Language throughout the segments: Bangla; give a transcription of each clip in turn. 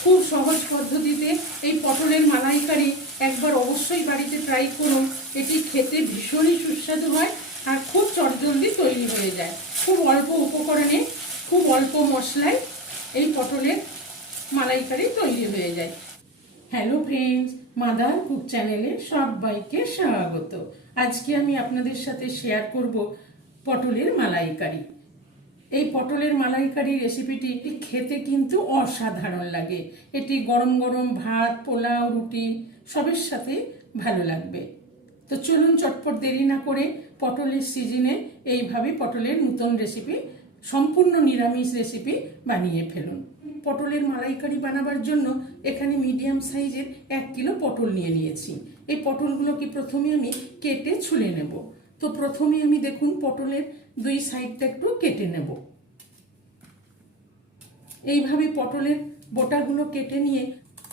খুব সহজ পদ্ধতিতে এই পটলের মালাইকারি একবার অবশ্যই বাড়িতে ট্রাই করুন। এটি খেতে ভীষণই সুস্বাদু হয় আর খুব চটজলদি তৈরি হয়ে যায়। খুব অল্প উপকরণে, খুব অল্প মশলায় এই পটলের মালাইকারি তৈরি হয়ে যায়। হ্যালো ফ্রেন্ডস, মাদার কুক চ্যানেলে সবাইকে স্বাগত। আজকে আমি আপনাদের সাথে শেয়ার করব পটলের মালাইকারি। এই পটলের মালাইকারি রেসিপিটি খেতে কিন্তু অসাধারণ লাগে। এটি গরম গরম ভাত, পোলাও, রুটি সবের সাথে ভালো লাগবে। তো চলুন চটপট দেরি না করে পটলের সিজনে এইভাবে পটলের নতুন রেসিপি, সম্পূর্ণ নিরামিষ রেসিপি বানিয়ে ফেলুন। পটলের মালাইকারি বানাবার জন্য এখানে মিডিয়াম সাইজের 1 কিলো পটল নিয়ে নিয়েছি। এই পটলগুলোকে প্রথমে আমি কেটে ছুলে নেব। তো প্রথমে আমি দেখুন পটলের 2 সাইডটা একটু কেটে নেব। এইভাবে পটলের বোটাগুলো কেটে নিয়ে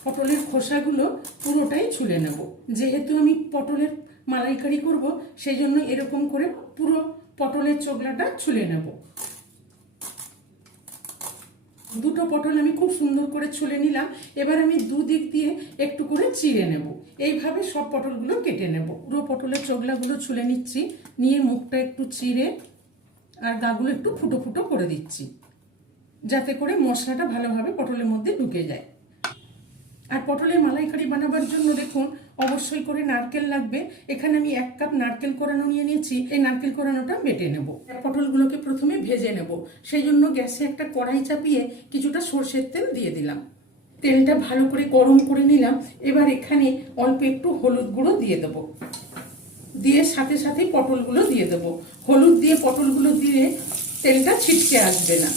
পটলের খোসাগুলো পুরোটাই ছুলে নেব। যেহেতু আমি পটলের মালাইকারি করব, সেই জন্য এরকম করে পুরো পটলের চোগলাটা ছুলে নেব। দুটো পটল আমি খুব সুন্দর করে ছুলে নিলাম। এবার আমি দুদিক দিয়ে একটু করে চিড়ে নেব। এইভাবে সব পটলগুলো কেটে নেব। পুরো পটলের চোগলাগুলো ছুলে নিচ্ছি, নিয়ে মুখটা একটু চিড়ে আর গাগুলো একটু ফুটো ফুটো করে দিচ্ছি, যাতে করে মশলাটা ভালোভাবে পটলের মধ্যে ঢুকে যায়। আর পটলের মালাইকারি বানাবার জন্য দেখুন অবশ্যই করে নারকেল লাগবে। এখানে আমি 1 কাপ নারকেল কোরানো নিয়ে নিয়েছি। এই নারকেল কোরানোটা বেটে নেব। পটলগুলোকে প্রথমে ভেজে নেব, সেই জন্য গ্যাসে একটা কড়াই চাপিয়ে কিছুটা সর্ষের তেল দিয়ে দিলাম। তেলটা ভালো করে গরম করে নিলাম। এবার এখানে অল্প একটু হলুদ গুঁড়ো দিয়ে দেবো, দিয়ে সাথে সাথে পটলগুলো দিয়ে দেবো। হলুদ দিয়ে পটলগুলো দিয়ে তেলটা ছিটকে আসবে না।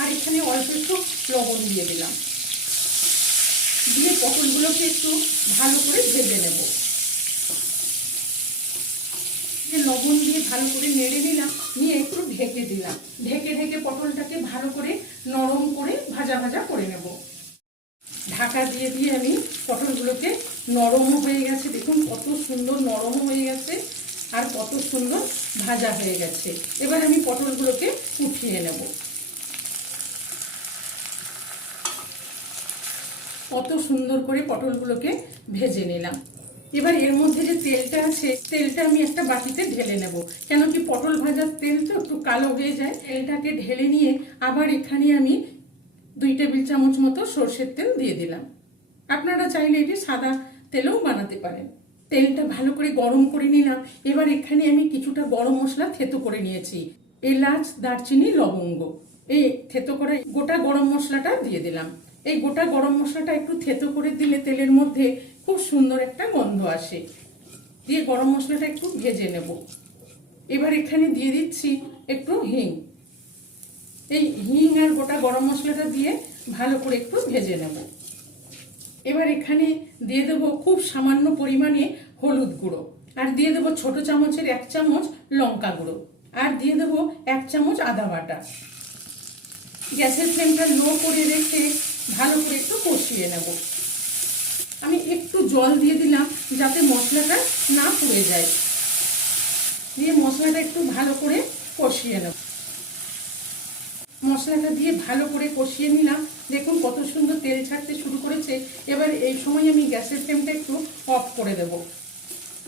আর এখানে অল্প একটু লবণ দিয়ে দিলাম, দিয়ে পটলগুলোকে একটু ভালো করে ভেজে নেব। লবণ দিয়ে ভালো করে নেড়ে নিলাম, নিয়ে একটু ঢেকে দিলাম। ঢেকে ঢেকে পটলটাকে ভালো করে নরম করে ভাজা ভাজা করে নেব। ঢাকা দিয়ে দিয়ে আমি পটলগুলোকে, নরমও হয়ে গেছে, দেখুন কত সুন্দর নরম হয়ে গেছে আর কত সুন্দর ভাজা হয়ে গেছে। এবার আমি পটলগুলোকে উঠিয়ে নেব। কত সুন্দর করে পটলগুলোকে ভেজে নিলাম। এবার এর মধ্যে যে তেলটা আছে, তেলটা আমি একটা বাটিতে ঢেলে নেব। কেন কি পটল ভাজার তেল তো একটু কালো হয়ে যায়। তেলটাকে ঢেলে নিয়ে আবার এখানে আমি 2 টেবিল চামচ মতো সর্ষের তেল দিয়ে দিলাম। আপনারা চাইলে এটি সাদা তেলেও বানাতে পারেন। তেলটা ভালো করে গরম করে নিলাম। এবার এখানে আমি কিছুটা গরম মশলা থেতো করে নিয়েছি। এলাচ, দারচিনি, লবঙ্গ, এই থেতো করে গোটা গরম মশলাটা দিয়ে দিলাম। এই গোটা গরম মশলাটা একটু থেতো করে দিলে তেলের মধ্যে খুব সুন্দর একটা গন্ধ আসে। দিয়ে গরম মশলাটা একটু ভেজে নেব। এবার এখানে দিয়ে দিচ্ছি একটু হিং। এই হিং আর গোটা গরম মশলাটা দিয়ে ভালো করে একটু ভেজে নেব। এবার এখানে দিয়ে দেবো খুব সামান্য পরিমাণে হলুদ গুঁড়ো, আর দিয়ে দেবো ছোট চামচের 1 চামচ লঙ্কা গুঁড়ো, আর দিয়ে দেবো 1 চামচ আদা বাটা। গ্যাসের ফ্লেমটা লো করে রেখে ভালো করে একটু কষিয়ে নেব। আমি একটু জল দিয়ে দিলাম যাতে মশলাটা না পুড়ে যায়। দিয়ে মশলাটা একটু ভালো করে কষিয়ে নেব। মশলাটা দিয়ে ভালো করে কষিয়ে নিলাম। দেখুন কত সুন্দর তেল ছাড়তে শুরু করেছে। এবার এই সময় আমি গ্যাসের ফ্লেমটা একটু অফ করে দেব।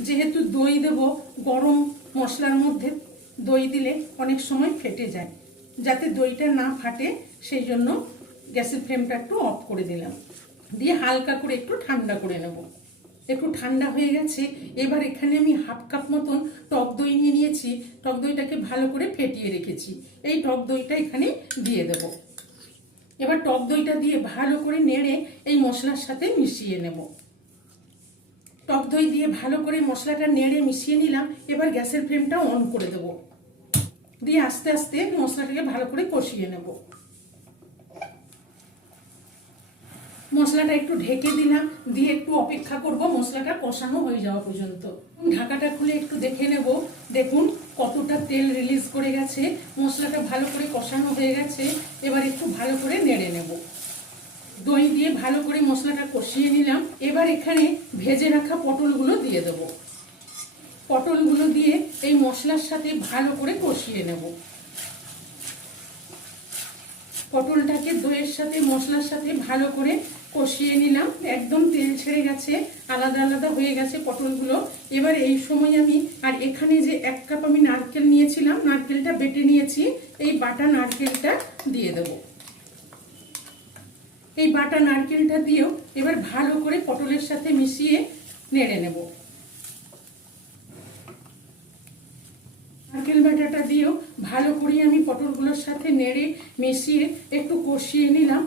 যেহেতু দই দেব, গরম মশলার মধ্যে দই দিলে অনেক সময় ফেটে যায়। যাতে দইটা না ফাটে সেই জন্য গ্যাসের ফ্লেমটা একটু অফ করে দিলাম। দিয়ে হালকা করে একটু ঠান্ডা করে নেব। একটু ঠান্ডা হয়ে গেছে। এবার এখানে আমি 1/2 কাপ মতন টক দই নিয়ে নিয়েছি। টক দইটাকে ভালো করে ফেটিয়ে রেখেছি। এই টক দইটা এখানে দিয়ে দেব। এবার টক দইটা দিয়ে ভালো করে নেড়ে এই মশলার সাথে মিশিয়ে নেব। টক দই দিয়ে ভালো করে মশলাটা নেড়ে মিশিয়ে নিলাম। এবার গ্যাসের ফ্লেমটা অন করে দেব। দিয়ে আস্তে আস্তে মশলাটাকে ভালো করে কষিয়ে নেব। মশলাটা একটু ঢেকে দিলাম, দিয়ে একটু অপেক্ষা করব মশলাটা কষানো হয়ে যাওয়া পর্যন্ত। ঢাকাটা খুলে একটু দেখে নেব। দেখুন কতটা তেল রিলিজ করে গেছে। মশলাটা ভালো করে কষানো হয়ে গেছে। এবার একটু ভালো করে নেড়ে নেব। দই দিয়ে ভালো করে মশলাটা কষিয়ে নিলাম। এবার এখানে ভেজে রাখা পটলগুলো দিয়ে দেব। পটলগুলো দিয়ে এই মশলার সাথে ভালো করে কষিয়ে নেব। পটলটাকে দইয়ের সাথে মশলার সাথে ভালো করে কষিয়ে নিলাম। একদম তেল ছেড়ে গেছে, আলাদা আলাদা হয়ে গেছে পটলগুলো। এবার এই সময় আমি আর এখানে যে 1 কাপ আমি নারকেল নিয়েছিলাম, নারকেলটা বেটে নিয়েছি, এই বাটা নারকেলটা দিয়ে দেব। এই বাটা নারকেলটা দিয়েও এবার ভালো করে পটলের সাথে মিশিয়ে নেড়ে নেব। নারকেল বাটাটা দিয়েও ভালো করে আমি পটলগুলোর সাথে নেড়ে মিশিয়ে একটু কষিয়ে নিলাম,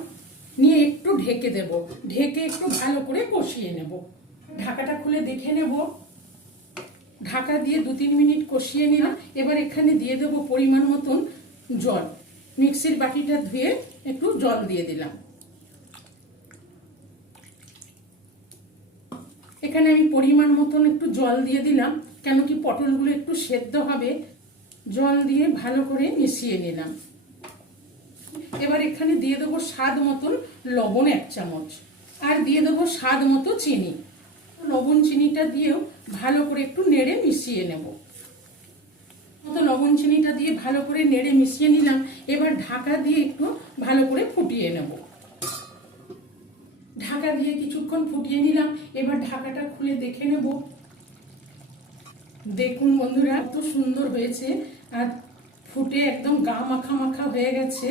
নিয়ে একটু ঢেকে দেব। ঢেকে একটু ভালো করে কষিয়ে নেব। ঢাকাটা খুলে দেখে নেব। ঢাকা দিয়ে 2-3 মিনিট কষিয়ে নিলাম। এবার এখানে দিয়ে দেব পরিমাণ মতন জল। মিক্সির বাটিটা ধুয়ে একটু জল দিয়ে দিলাম। এখানে আমি পরিমাণ মতন একটু জল দিয়ে দিলাম, কেন কি পটলগুলো একটু সেদ্ধ হবে। জল দিয়ে ভালো করে মিশিয়ে নিলাম। এবার এখানে দিয়ে দেবো স্বাদ মতন লবণ 1 চামচ, আর দিয়ে দেবো স্বাদ মতো চিনি। লবণ চিনিটা দিয়েও ভালো করে একটু নেড়ে মিশিয়ে নেব। লবণ চিনিটা দিয়ে ভালো করে নেড়ে মিশিয়ে নিলাম। এবার ঢাকা দিয়ে একটু ভালো করে ফুটিয়ে নেব। ঢাকা দিয়ে কিছুক্ষণ ফুটিয়ে নিলাম। এবার ঢাকাটা খুলে দেখে নেব। দেখুন বন্ধুরা, এত সুন্দর হয়েছে, আর ফুটে একদম গা মাখা মাখা হয়ে গেছে।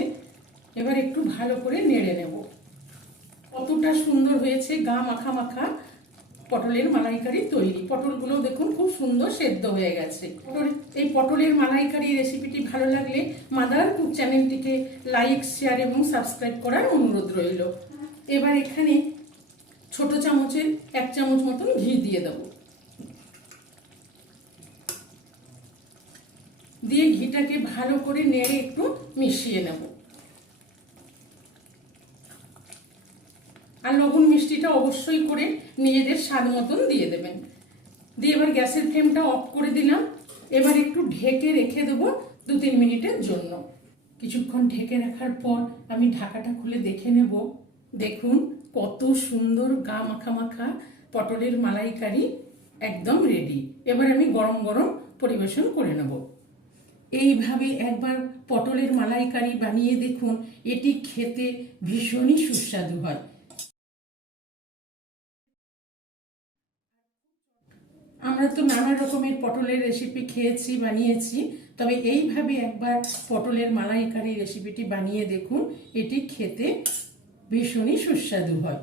এবার একটু ভালো করে নেড়ে নেব। কতটা সুন্দর হয়েছে, গা মাখা মাখা পটলের মালাইকারি তৈরি। পটলগুলো দেখুন খুব সুন্দর সেদ্ধ হয়ে গেছে। এই পটলের মালাইকারি রেসিপিটি ভালো লাগলে মাদার কুক চ্যানেলটিকে লাইক, শেয়ার এবং সাবস্ক্রাইব করার অনুরোধ রইল। এবার এখানে ছোট চামচের 1 চামচ মতন ঘি দিয়ে দেব। দিয়ে ঘিটাকে ভালো করে নেড়ে একটু মিশিয়ে নেব। আর লবণ মিষ্টিটা অবশ্যই করে নিজেদের স্বাদ মতন দিয়ে দেবেন। দিয়ে এবার গ্যাসের ফ্লেমটা অফ করে দিলাম। এবার একটু ঢেকে রেখে দেবো 2-3 মিনিটের জন্য। কিছুক্ষণ ঢেকে রাখার পর আমি ঢাকাটা খুলে দেখে নেব। দেখুন কত সুন্দর গা মাখা মাখা পটলের মালাইকারি একদম রেডি। এবার আমি গরম গরম পরিবেশন করে নেব। এইভাবে একবার পটলের মালাইকারি বানিয়ে দেখুন, এটি খেতে ভীষণই সুস্বাদু হয়। আমরা তো নানা রকমের পটলের রেসিপি খেয়েছি, বানিয়েছি, তবে এইভাবে একবার পটলের মালাইকারি রেসিপিটি বানিয়ে দেখুন, এটি খেতে ভীষণই সুস্বাদু হয়।